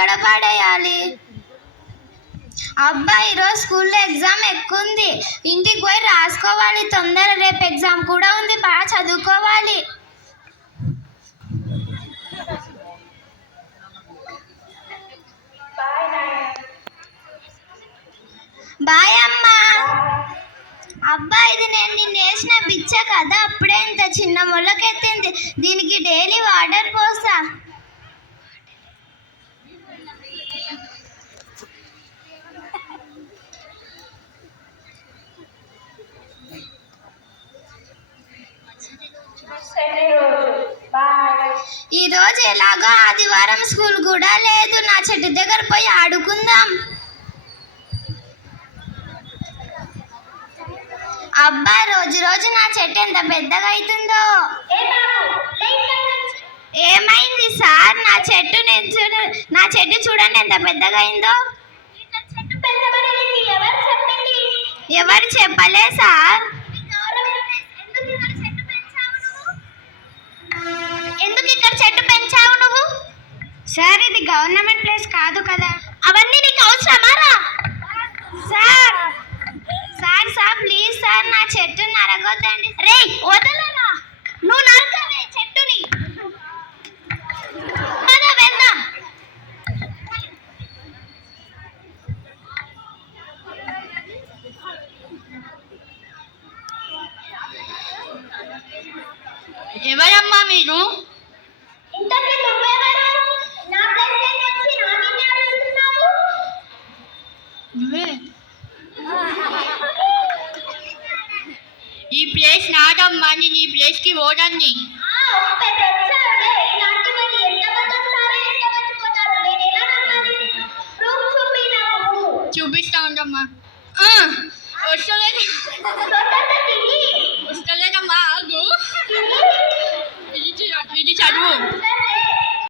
ఎక్కడ పడేయాలి? అబ్బా, ఈరోజు స్కూల్లో ఎగ్జామ్ ఎక్కువ ఉంది. ఇంటికి పోయి రాసుకోవాలి తొందర. రేపు ఎగ్జామ్ కూడా ఉంది, బాగా చదువుకోవాలి. బాయ్ అమ్మా. అబ్బా, ఇది నేను నిన్న వేసిన బిచ్చ కదా, అప్పుడే ఇంత చిన్న మొలకెత్తింది. దీనికి డైలీ వాటర్ పోస్తా. ఈరోజు ఎలాగో ఆదివారం, స్కూల్ కూడా లేదు. నా చెట్టు దగ్గర పోయి ఆడుకుందాం. అబ్బా, రోజు రోజు నా చెట్టు ఎంత పెద్దగా అవుతుందో. ఏమైంది సార్? నా చెట్టు చూడండి ఎంత పెద్దగా అయిందో. ఎవరు చెప్పలే సార్. ఎందుకు ఇక్కడ చెట్టు పెంచావు నువ్వు? సార్, ఇది గవర్నమెంట్ ప్లేస్ కాదు కదా. అవన్నీ నీకు అవసరమారా? Sir sir sir please sir, నా చెట్టు నరగొద్దండి. రే వదలరా, నువ్వు నరకవే చెట్టుని. వెళ్దాం. ఎవరమ్మా మీరు? ఈ ప్లేస్ నాదమ్మా, నేను ఈ ప్లేస్కి ఓడండి. చూపిస్తా ఉండమ్మా. వస్తలేదమ్మా, ఆగు. ఇది చదువు.